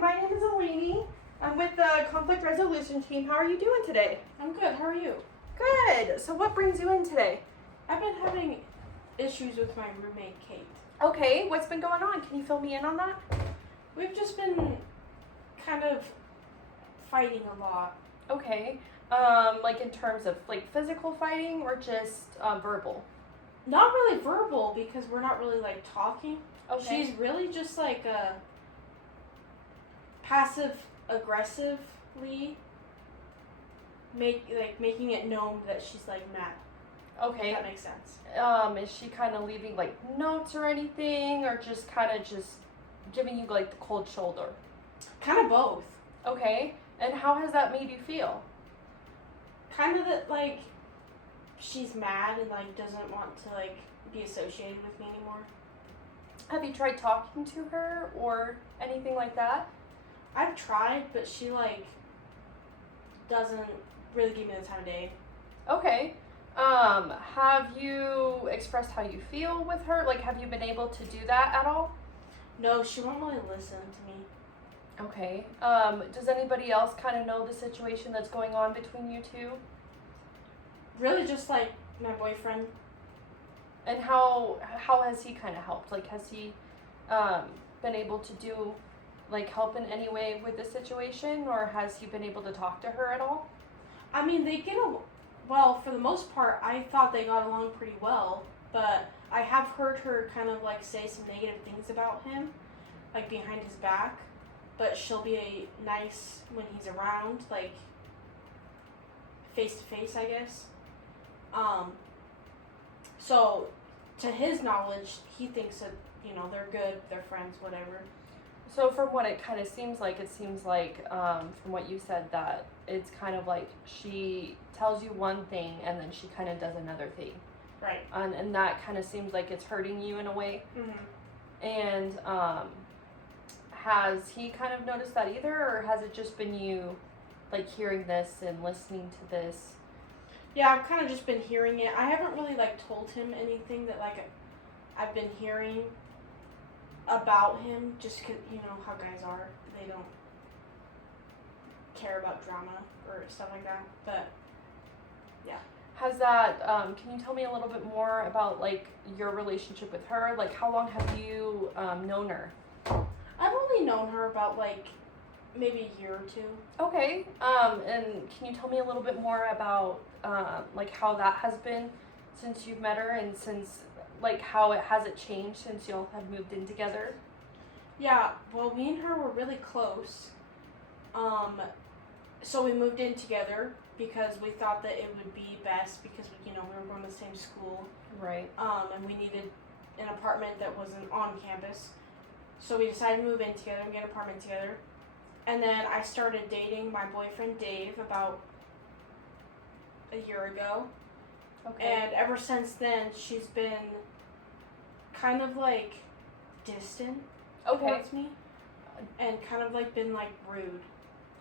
my name is Eleni. I'm with the conflict resolution team. How are you doing today? I'm good. How are you? Good. So what brings you in today? I've been having issues with my roommate, Kate. Okay, what's been going on? Can you fill me in on that? We've just been kind of fighting a lot. Okay. Like in terms of like physical fighting or just verbal? Not really verbal because we're not really like talking. Okay. She's really just like a passive aggressively making it known that she's like mad. Okay. If that makes sense. Is she kind of leaving like notes or anything, or just kind of just giving you like the cold shoulder? Kind of both. Okay. And how has that made you feel? Kind of that like she's mad and like doesn't want to like be associated with me anymore. Have you tried talking to her or anything like that? I've tried, but she like doesn't really give me the time of day. Okay. Have you expressed how you feel with her? Like, have you been able to do that at all? No, she won't really listen to me. Okay. Does anybody else kind of know the situation that's going on between you two? Really just like my boyfriend. And how has he kind of helped? Like, has he been able to do, like, help in any way with the situation? Or has he been able to talk to her at all? I mean, well, for the most part, I thought they got along pretty well, but I have heard her kind of like say some negative things about him, like behind his back, but she'll be nice when he's around, like face to face, I guess. So to his knowledge, he thinks that, you know, they're good, they're friends, whatever. So from what it kind of seems like, from what you said, that it's kind of like she tells you one thing and then she kind of does another thing. Right. And that kind of seems like it's hurting you in a way. Mm-hmm. And has he kind of noticed that either, or has it just been you, like, hearing this and listening to this? Yeah, I've kind of just been hearing it. I haven't really like told him anything that like I've been hearing about him, just 'cause you know how guys are. They don't care about drama or stuff like that. But yeah. Has that, can you tell me a little bit more about, like, your relationship with her? Like, how long have you known her? I've only known her about like maybe a year or two. Okay. And can you tell me a little bit more about, like, how that has been since you've met her, and since, like, how it has changed since y'all have moved in together? Yeah, well, me and her were really close. So we moved in together because we thought that it would be best because, you know, we were going to the same school. Right. And we needed an apartment that wasn't on campus. So we decided to move in together and get an apartment together. And then I started dating my boyfriend Dave about a year ago. Okay. And ever since then, she's been kind of like distant towards me. And kind of like been like rude.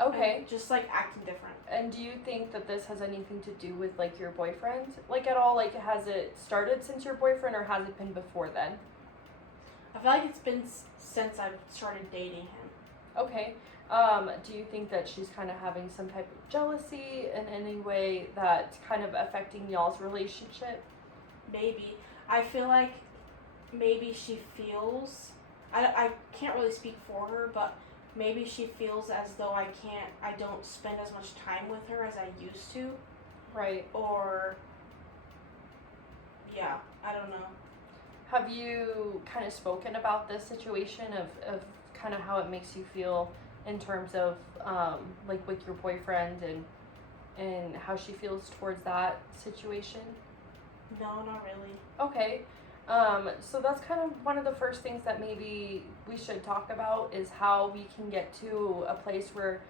Okay. And just like acting different. And do you think that this has anything to do with, like, your boyfriend? Like, at all? Like, has it started since your boyfriend, or has it been before then? I feel like it's been since I've started dating him. Okay. Do you think that she's kind of having some type of jealousy in any way that's kind of affecting y'all's relationship? Maybe. I feel like maybe she feels, I can't really speak for her, but maybe she feels as though I don't spend as much time with her as I used to. Right. Or, yeah, I don't know. Have you kind of spoken about this situation of kind of how it makes you feel in terms of, like, with your boyfriend, and how she feels towards that situation? No, not really. Okay. So that's kind of one of the first things that maybe we should talk about, is how we can get to a place where,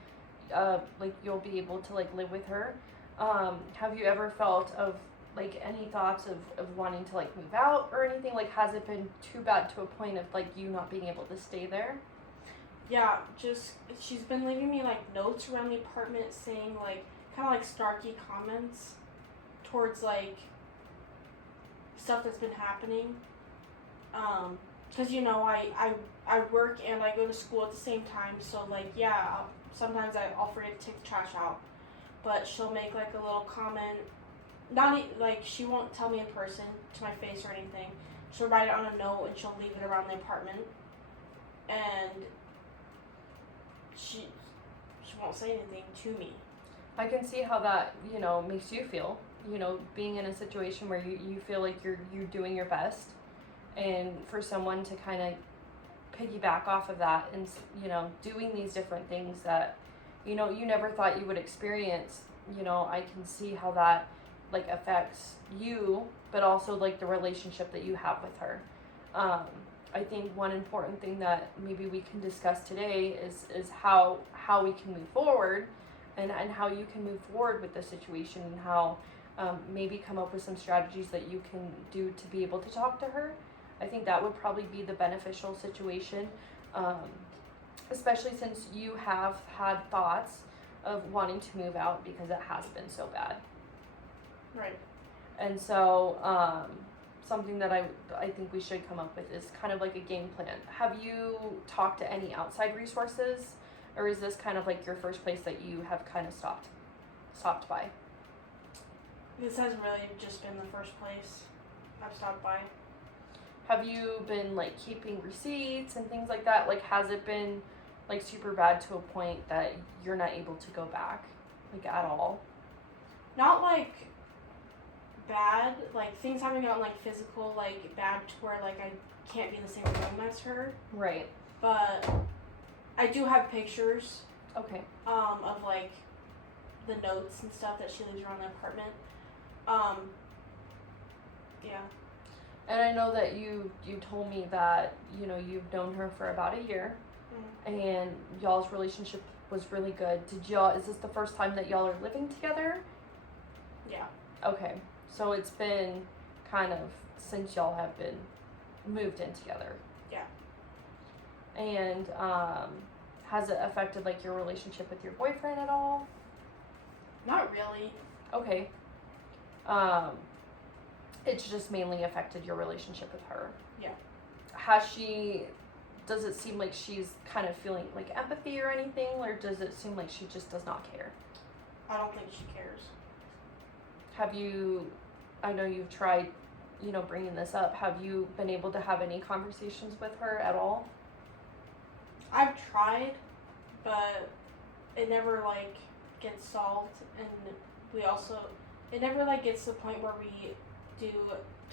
like, you'll be able to, like, live with her. Have you ever felt of, like, any thoughts of wanting to, like, move out or anything? Like, has it been too bad to a point of, like, you not being able to stay there? Yeah, just, she's been leaving me, like, notes around the apartment saying, like, kind of, like, snarky comments towards, like, stuff that's been happening. Because, you know, I I work and I go to school at the same time, so like yeah, sometimes I'll forget to take the trash out, but she'll make like a little comment. Like she won't tell me in person to my face or anything. She'll write it on a note and she'll leave it around the apartment, and she won't say anything to me. I can see how that, makes you feel, being in a situation where you feel like you're doing your best, and for someone to kind of piggyback off of that and, doing these different things that, you never thought you would experience, I can see how that, like, affects you, but also, like, the relationship that you have with her. I think one important thing that maybe we can discuss today is how we can move forward, and how you can move forward with the situation, and how maybe come up with some strategies that you can do to be able to talk to her. I think that would probably be the beneficial situation, especially since you have had thoughts of wanting to move out because it has been so bad. Right. And so something that I think we should come up with is kind of like a game plan. Have you talked to any outside resources, or is this kind of like your first place that you have kind of stopped by? This hasn't really just been the first place I've stopped by. Have you been like keeping receipts and things like that? Like, has it been like super bad to a point that you're not able to go back, like, at all? Not like bad, like things haven't gotten like physical, like bad to where like I can't be in the same room as her. Right. But I do have pictures. Okay. Of like the notes and stuff that she leaves around the apartment. Yeah. And I know that you told me that, you've known her for about a year, and y'all's relationship was really good. Is this the first time that y'all are living together? Yeah. Okay. So it's been kind of since y'all have been moved in together. Yeah. And has it affected like your relationship with your boyfriend at all? Not really. Okay. It's just mainly affected your relationship with her. Yeah. Does it seem like she's kind of feeling like empathy or anything, or does it seem like she just does not care? I don't think she cares. I know you've tried, bringing this up. Have you been able to have any conversations with her at all? I've tried, but it never like gets solved, and it never like gets to the point where we do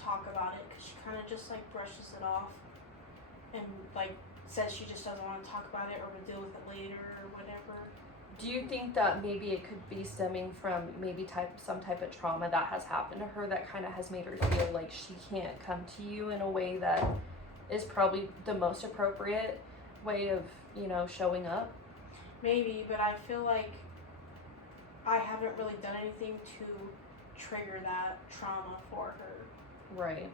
talk about it, because she kind of just like brushes it off and like says she just doesn't want to talk about it, or we'll deal with it later or whatever. Do you think that maybe it could be stemming from maybe some type of trauma that has happened to her that kind of has made her feel like she can't come to you in a way that is probably the most appropriate way of, showing up? Maybe, but I feel like I haven't really done anything to trigger that trauma for her. Right.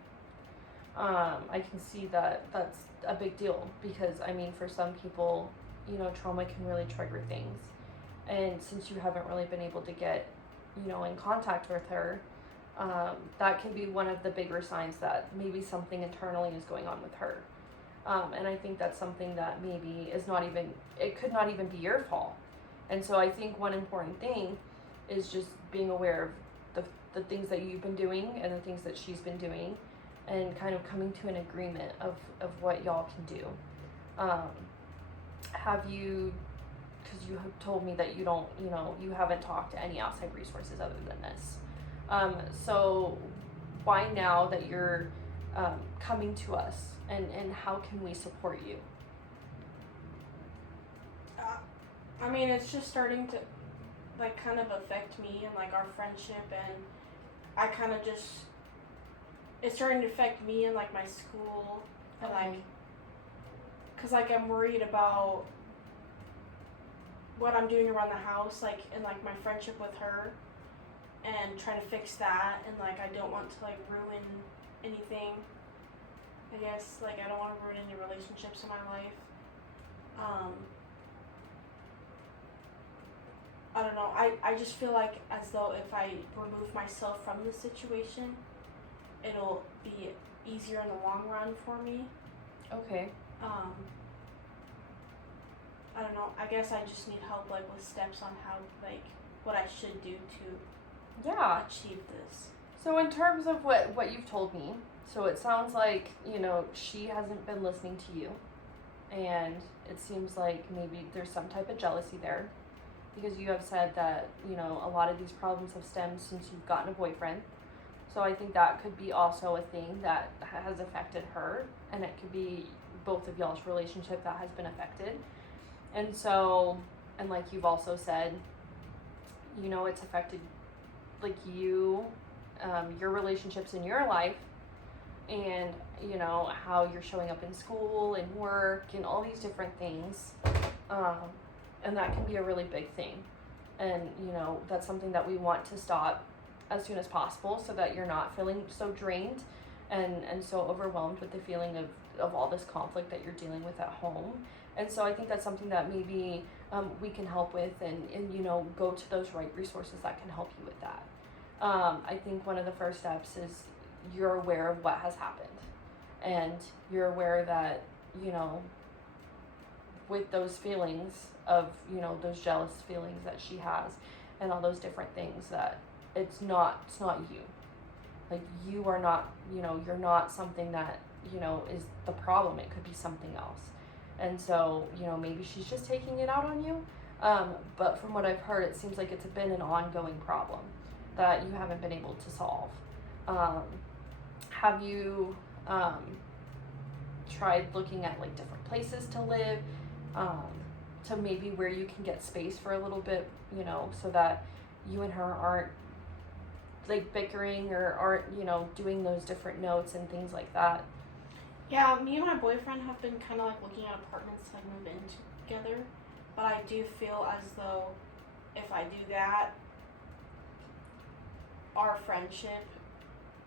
I can see that that's a big deal, because for some people, trauma can really trigger things. And since you haven't really been able to get, in contact with her, that can be one of the bigger signs that maybe something internally is going on with her. And I think that's something that maybe it could not even be your fault. And so I think one important thing is just being aware of the things that you've been doing and the things that she's been doing, and kind of coming to an agreement of what y'all can do. Have you, because you have told me that you don't, you haven't talked to any outside resources other than this. So why now that you're coming to us, and how can we support you? It's just starting to like kind of affect me and like our friendship, and I kind of just, it's starting to affect me and like my school, and like, cause like I'm worried about what I'm doing around the house, like, and like my friendship with her, and trying to fix that, and like I don't want to like ruin anything. I guess like I don't want to ruin any relationships in my life. I don't know. I just feel like as though if I remove myself from the situation, it'll be easier in the long run for me. Okay. I don't know. I guess I just need help like with steps on how like what I should do to Yeah. achieve this. So in terms of what you've told me, so it sounds like, she hasn't been listening to you, and it seems like maybe there's some type of jealousy there, because you have said that, a lot of these problems have stemmed since you've gotten a boyfriend. So I think that could be also a thing that has affected her, and it could be both of y'all's relationship that has been affected. And so, and like you've also said, it's affected like you, your relationships in your life, and how you're showing up in school and work and all these different things, and that can be a really big thing. And that's something that we want to stop as soon as possible, so that you're not feeling so drained and so overwhelmed with the feeling of all this conflict that you're dealing with at home. And so I think that's something that maybe we can help with, and go to those right resources that can help you with that. I think one of the first steps is you're aware of what has happened, and you're aware that, with those feelings of, those jealous feelings that she has and all those different things, that it's not you. Like, you are not, you're not something that, is the problem. It could be something else. And so, maybe she's just taking it out on you. But from what I've heard, it seems like it's been an ongoing problem that you haven't been able to solve. Have you tried looking at like different places to live, to maybe where you can get space for a little bit, so that you and her aren't like bickering or aren't, doing those different notes and things like that? Yeah, me and my boyfriend have been kind of like looking at apartments to like move in together, but I do feel as though if I do that, our friendship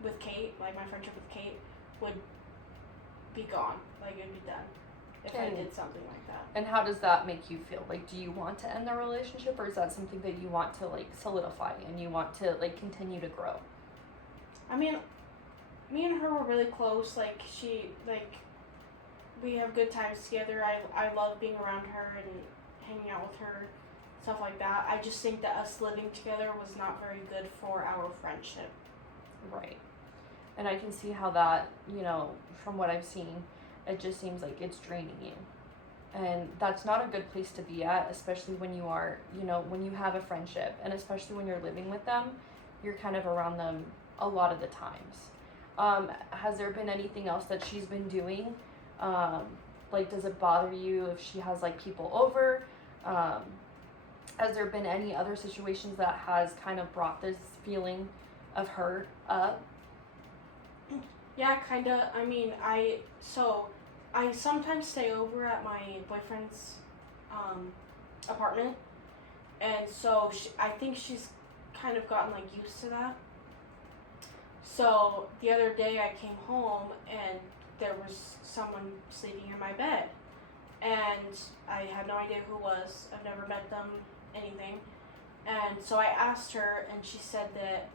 with Kate, like my friendship with Kate, would be gone. Like, it'd be done if I did something like that. And how does that make you feel? Like, do you want to end the relationship, or is that something that you want to like solidify and you want to like continue to grow? I mean, me and her were really close. Like, we have good times together. I love being around her and hanging out with her, stuff like that. I just think that us living together was not very good for our friendship. Right. And I can see how that, from what I've seen, it just seems like it's draining you. And that's not a good place to be at, especially when you are, when you have a friendship, and especially when you're living with them, you're kind of around them a lot of the times. Has there been anything else that she's been doing? Like, does it bother you if she has like people over? Has there been any other situations that has kind of brought this feeling of hurt up? Yeah, kind of. I mean, I sometimes stay over at my boyfriend's apartment, and so I think she's kind of gotten like used to that. So the other day I came home and there was someone sleeping in my bed, and I had no idea who it was. I've never met them, anything. And so I asked her, and she said that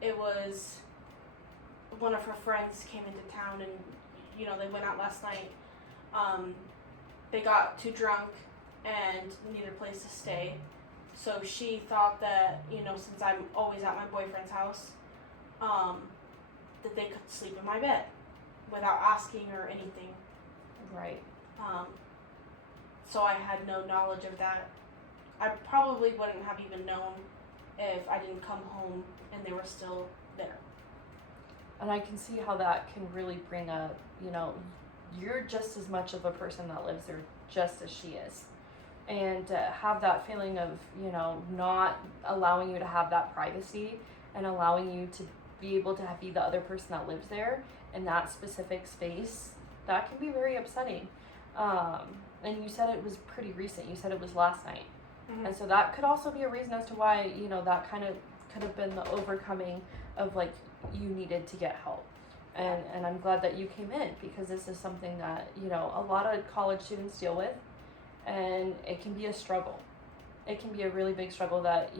it was one of her friends came into town, and they went out last night. They got too drunk and needed a place to stay. So she thought that, since I'm always at my boyfriend's house, that they could sleep in my bed without asking or anything. Right. So I had no knowledge of that. I probably wouldn't have even known if I didn't come home and they were still there. And I can see how that can really bring up, you're just as much of a person that lives there just as she is. And to have that feeling of, not allowing you to have that privacy and allowing you to be able to be the other person that lives there in that specific space, that can be very upsetting. And you said it was pretty recent. You said it was last night. Mm-hmm. And so that could also be a reason as to why, that kind of could have been the overcoming of like, you needed to get help. And I'm glad that you came in, because this is something that, a lot of college students deal with, and it can be a struggle. It can be a really big struggle that,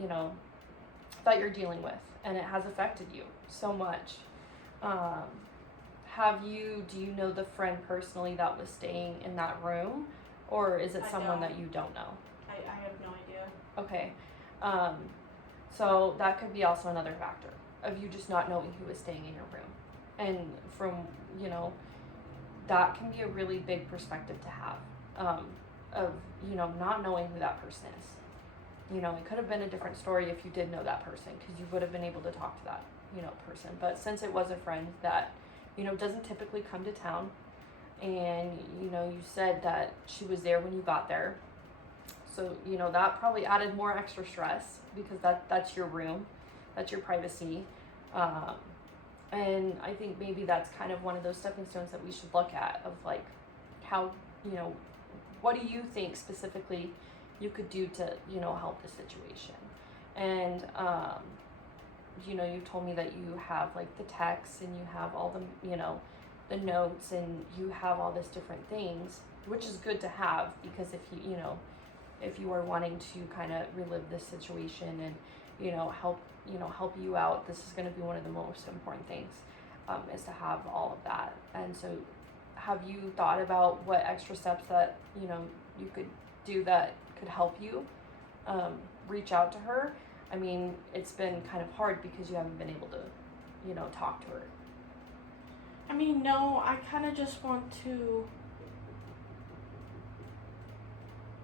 that you're dealing with, and it has affected you so much. Do you know the friend personally that was staying in that room, Or is it I someone don't. that you don't know? I have no idea. Okay. Um, so that could be also another factor of you just not knowing who is staying in your room. And from, you know, that can be a really big perspective to have, of, you know, not knowing who that person is. You know, it could have been a different story if you did know that person, because you would have been able to talk to that, you know, person. But since it was a friend that, you know, doesn't typically come to town, and, you know, you said that she was there when you got there, so, you know, that probably added more extra stress, because that's your room, that's your privacy. Um, and I think maybe that's kind of one of those stepping stones that we should look at, of like how, you know, what do you think specifically you could do to, you know, help the situation. And you know, you told me that you have like the texts, and you have all the, you know, the notes, and you have all this different things, which is good to have, because if you, you know, if you are wanting to kind of relive this situation and, you know, help you out, this is going to be one of the most important things, is to have all of that. And so have you thought about what extra steps that, you know, you could do that could help you reach out to her? I mean, it's been kind of hard because you haven't been able to, you know, talk to her. I mean, no, I kind of just want to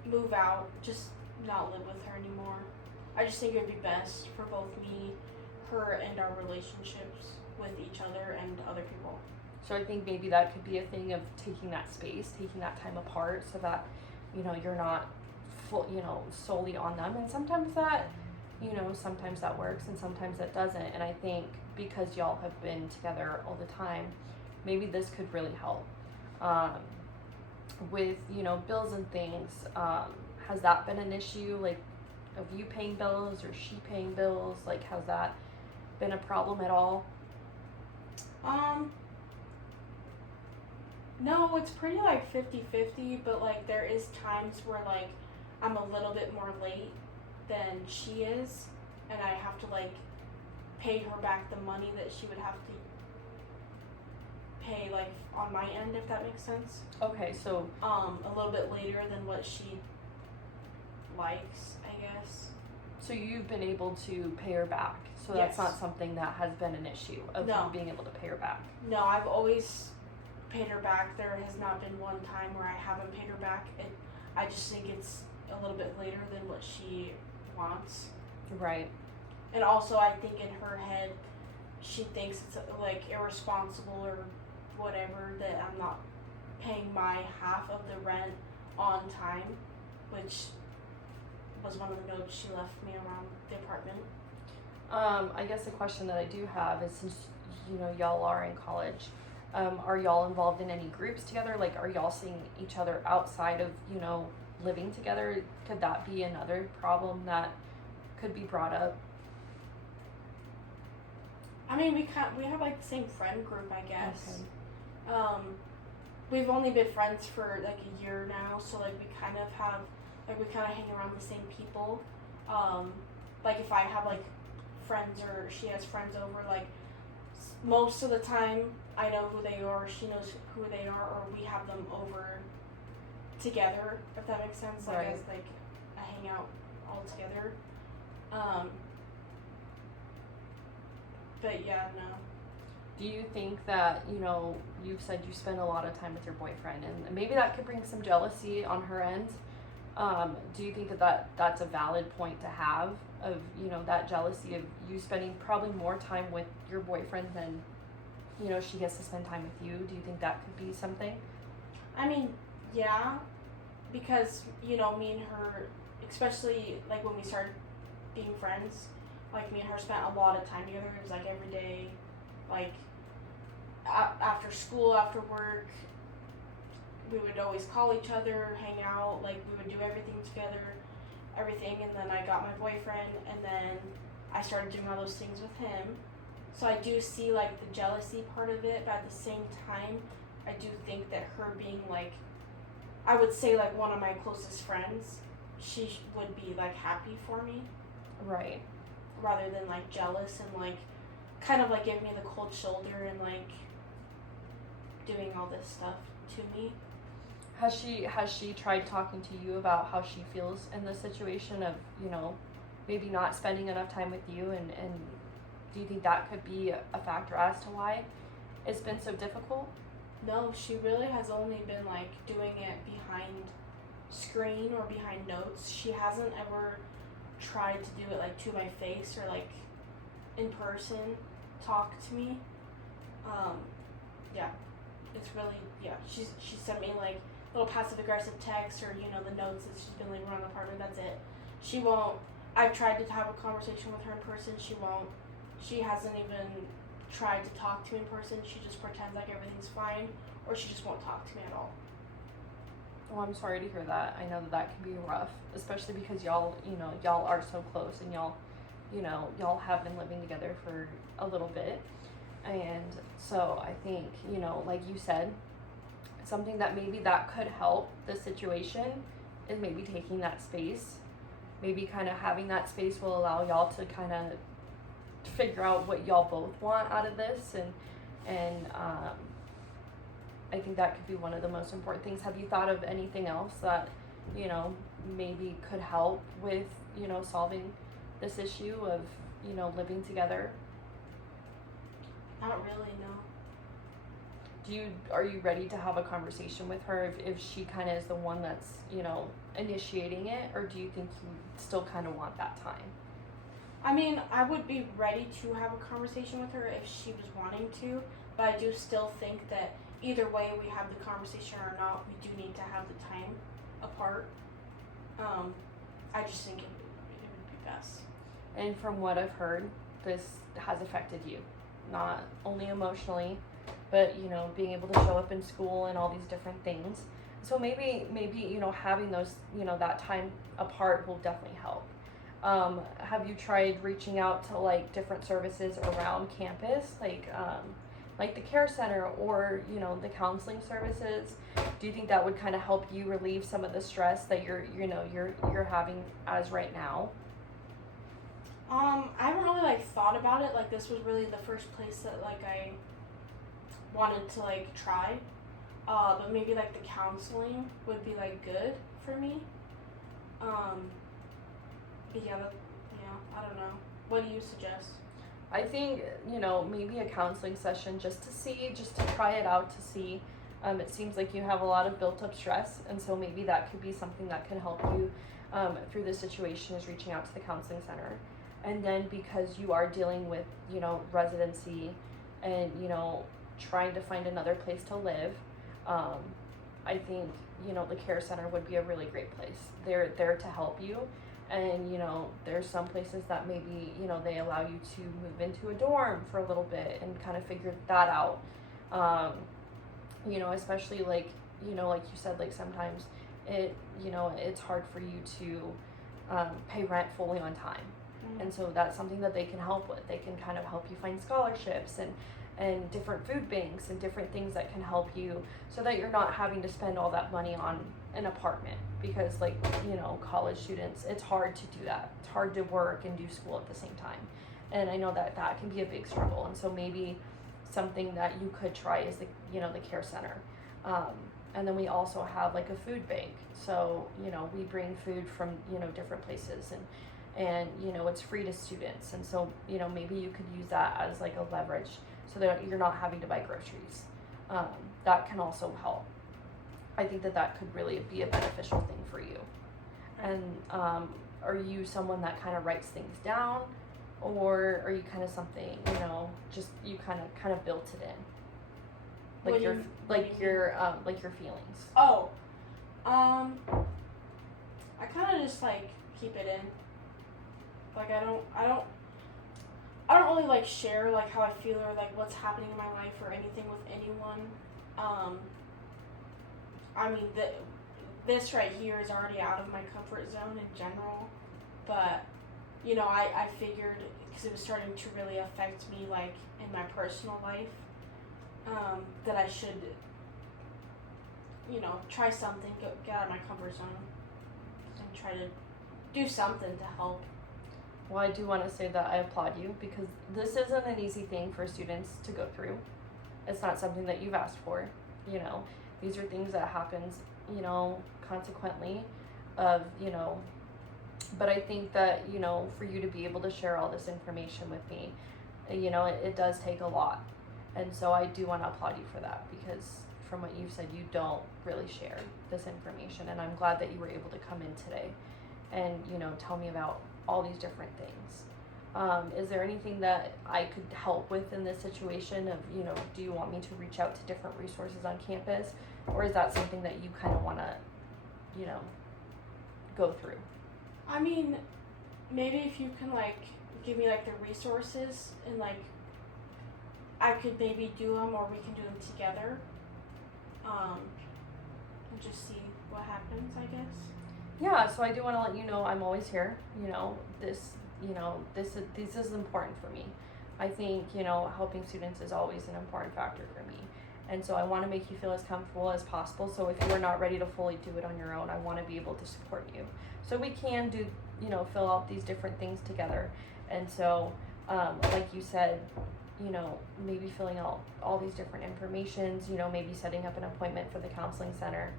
move out, just not live with her anymore. I just think it would be best for both me, her, and our relationships with each other and other people. So I think maybe that could be a thing of taking that space, taking that time apart, so that, you know, you're not full, you know, solely on them. And sometimes that, you know, sometimes that works and sometimes that doesn't. And I think because y'all have been together all the time, maybe this could really help. With, you know, bills and things, has that been an issue, like, of you paying bills or she paying bills? Like, has that been a problem at all? No, it's pretty like 50-50, but like there is times where like I'm a little bit more late than she is, and I have to like pay her back the money that she would have to pay like on my end, if that makes sense. Okay, so A little bit later than what she likes, I guess. so you've been able to pay her back. So that's Yes. not something that has been an issue of No. you being able to pay her back. No, I've always paid her back. There has not been one time where I haven't paid her back. I just think it's a little bit later than what she wants. Right. And also, I think in her head, she thinks it's like irresponsible or whatever that I'm not paying my half of the rent on time, which was one of the notes she left me around the apartment. I guess the question that I do have is, since, you know, y'all are in college, are y'all involved in any groups together? Like, are y'all seeing each other outside of, you know, living together? Could that be another problem that could be brought up? I mean, we have like the same friend group, I guess. Okay. We've only been friends for like a year now, so like we kind of hang around the same people. Like if I have like friends or she has friends over, like most of the time I know who they are, she knows who they are, or we have them over together, if that makes sense. Like Right. as like a hangout all together. But yeah, no. Do you think that, you know, you've said you spend a lot of time with your boyfriend, and maybe that could bring some jealousy on her end? Do you think that's a valid point to have, of, you know, that jealousy of you spending probably more time with your boyfriend than, you know, she gets to spend time with you? Do you think that could be something? I mean, yeah, because, you know, me and her, especially like when we started being friends, like me and her spent a lot of time together. It was like every day, like after school, after work, we would always call each other, hang out, like we would do everything together, everything. And then I got my boyfriend, and then I started doing all those things with him. So I do see like the jealousy part of it, but at the same time, I do think that her being like, I would say like one of my closest friends, she would be like happy for me. Right. Rather than like jealous and like kind of like give me the cold shoulder and like doing all this stuff to me. Has she tried talking to you about how she feels in the situation of, maybe not spending enough time with you, and do you think that could be a factor as to why it's been so difficult? No, she really has only been like doing it behind screen or behind notes. She hasn't ever tried to do it like to my face or like in person talk to me. Yeah, it's really, yeah. She sent me like little passive aggressive texts or the notes that she's been leaving around the apartment. That's it. She won't. I've tried to have a conversation with her in person. She won't. She hasn't even tried to talk to me in person. She just pretends like everything's fine, or she just won't talk to me at all. Well, I'm sorry to hear that. I know that can be rough, especially because y'all are so close, and y'all have been living together for a little bit. And so I think, like you said, something that maybe that could help the situation is maybe taking that space. Maybe kind of having that space will allow y'all to kind of figure out what y'all both want out of this, and I think that could be one of the most important things. Have you thought of anything else that maybe could help with solving this issue of living together? I don't really know. Are you ready to have a conversation with her if she kind of is the one that's initiating it, or do you think you still kind of want that time? I mean, I would be ready to have a conversation with her if she was wanting to, but I do still think that either way we have the conversation or not, we do need to have the time apart. I just think it would be best. And from what I've heard, this has affected you, not only emotionally, but being able to show up in school and all these different things. So maybe having those that time apart will definitely help. Have you tried reaching out to like different services around campus, like the care center or the counseling services? Do you think that would kind of help you relieve some of the stress that you're having as right now? I haven't really thought about it. Like, this was really the first place that I wanted to try. But maybe the counseling would be good for me. But yeah, I don't know. What do you suggest? I think, maybe a counseling session just to try it out to see. It seems like you have a lot of built up stress, and so maybe that could be something that can help you through this situation, is reaching out to the counseling center. And then because you are dealing with, residency and, trying to find another place to live, I think, the care center would be a really great place. They're there to help you. And, there's some places that maybe, they allow you to move into a dorm for a little bit and kind of figure that out. Especially like you said, sometimes it's hard for you to pay rent fully on time. Mm-hmm. And so that's something that they can help with. They can kind of help you find scholarships and different food banks and different things that can help you so that you're not having to spend all that money on an apartment, because college students, it's hard to do that. It's hard to work and do school at the same time, and I know that can be a big struggle. And so maybe something that you could try is the care center, and then we also have a food bank. So we bring food from different places, and it's free to students, and so maybe you could use that as a leverage so that you're not having to buy groceries. That can also help. I think that could really be a beneficial thing for you. And are you someone that kind of writes things down, or are you kind of something just you kind of built it in, like your feelings? Oh, I kind of just keep it in. I don't really share how I feel or what's happening in my life or anything with anyone. I mean, this right here is already out of my comfort zone in general, but I figured, because it was starting to really affect me in my personal life, that I should try something, get out of my comfort zone and try to do something to help. Well, I do want to say that I applaud you, because this isn't an easy thing for students to go through. It's not something that you've asked for. These are things that happens you know, consequently of, you know, but I think that, you know, for you to be able to share all this information with me, you know, it does take a lot. And so I do want to applaud you for that, because from what you've said, you don't really share this information. And I'm glad that you were able to come in today and, you know, tell me about all these different things. Is there anything that I could help with in this situation of, you know, do you want me to reach out to different resources on campus? Or is that something that you kind of want to, you know, go through? I mean, maybe if you can like give me like the resources and like I could maybe do them or we can do them together. And just see what happens, I guess. Yeah, so I do want to let you know I'm always here. You know, this is important for me. I think, you know, helping students is always an important factor for me. And so I want to make you feel as comfortable as possible. So if you're not ready to fully do it on your own, I want to be able to support you. So we can do, you know, fill out these different things together. And so, like you said, you know, maybe filling out all these different informations, you know, maybe setting up an appointment for the counseling center.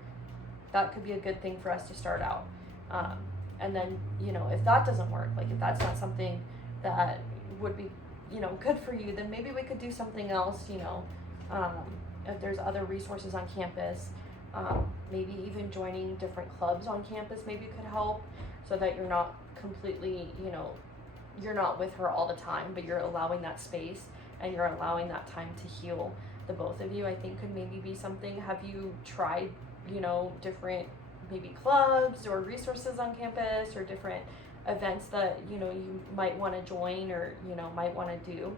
That could be a good thing for us to start out. And then, you know, if that doesn't work, like if that's not something that would be, you know, good for you, then maybe we could do something else, you know, if there's other resources on campus, maybe even joining different clubs on campus maybe could help, so that you're not completely, you know, you're not with her all the time, but you're allowing that space and you're allowing that time to heal the both of you. I think could maybe be something. Have you tried, you know, different maybe clubs or resources on campus or different events that, you know, you might want to join or, you know, might want to do?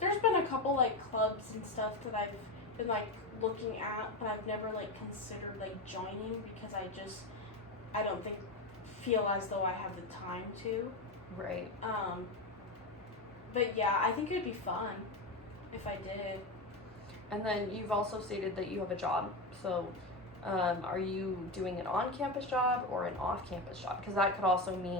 There's been a couple like clubs and stuff that I've been like looking at, but I've never like considered like joining because I don't think feel as though I have the time to. Right. But yeah, I think it'd be fun if I did. And then you've also stated that you have a job. So are you doing an on-campus job or an off-campus job? Because that could also mean